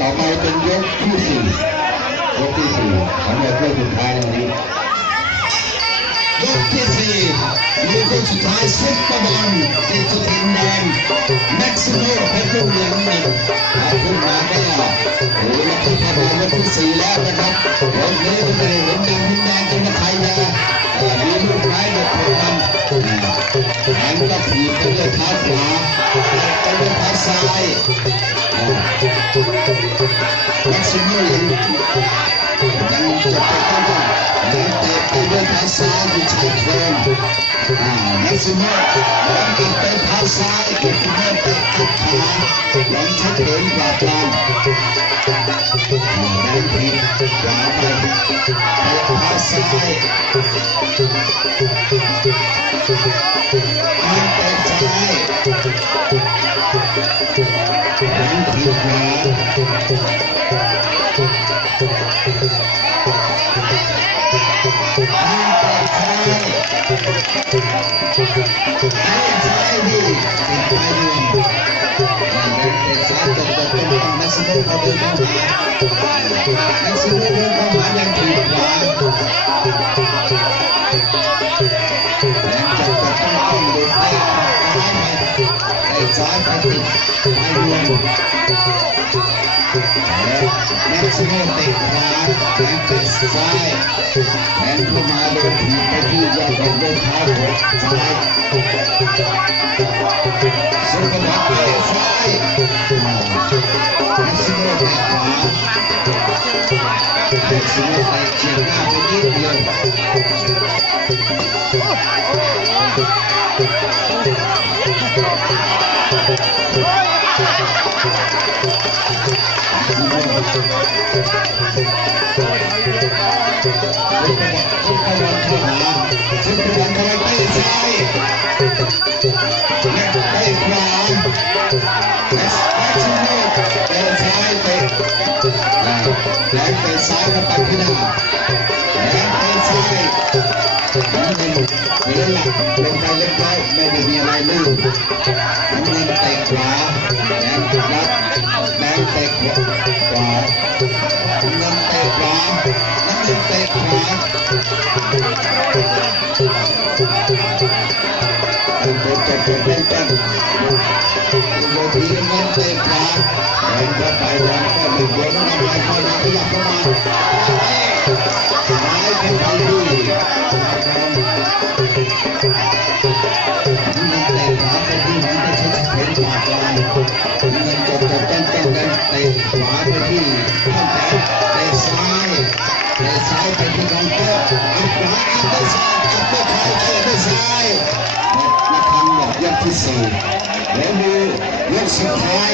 ต่อไปเป็นยกที่สี่ของเราเพื่อสุดท้ายในวันนี้ยกที่สี่มีคนสุดท้ายซุปเปอร์บอลติดสุดทีมแดงแม็กซิโมเพชรรุ่งเรืองนี่ขึ้นมาก็โอ้ยแล้วก็เข้าไปยกที่สี่แล้วนะครับวันนี้ก็ได้เห็นทีมแดงจะมาไทยนะมีลูกไม้แบบโผล่มันแขนก็ถีบไปด้วยเท้าขวาไปด้วยเท้าซ้ายแม็กซิโมยังจะไปต้องยังเตะไปด้วยเท้าซ้ายที่ชายโครงแม็กซิโมยังเตะไปเท้าซ้ายเก็บเงินเตะตัดขายังชัดเจนกว่าตามยังถีบขวาไปเท้าซ้ายยังเตะซ้ายยังถีบขวาซ้ายไปติดไปรวมแม็กซิโมเตะขวาแขนเตะซ้ายแขนเข้ามาโดนถีบไปที่ยอดของโดนเท้าซ้ายซุปเปอร์บอลเตะซ้ายแม็กซิโมเตะขวาแม็กซิโมเตะเฉียงหน้าไปนิดเดียวซุปเปอร์บอลเข้าไปเตะซ้ายเตะขวาแม็กซิโมเตะซ้ายเตะแล้วเตะซ้ายเข้าไปที่หน้าแล้วเตะซ้ายมีหลักลงไปเล็กน้อยไม่ได้มีอะไรลื่นน้ำเงินเตะขวาแดงถูกรับแดงเตะขวาน้ำเงินเตะขวาน้ำเงินเตะขวาเป็นกันโดนทีน้ำเงินเตะขวาแดงเข้าไปแดงก็หนึ่งโดนน้ำลายเข้ามาขยับเข้ามาซ้ายเข้าไปที่เตะขวาไปที่ข้างแขนเตะซ้ายไปที่กองโต้อัดขวาอัดด้วยซ้ายอัดด้วยเท้าเตะด้วยซ้ายนักทำแบบยกที่สี่แล้วดูยกสุดท้าย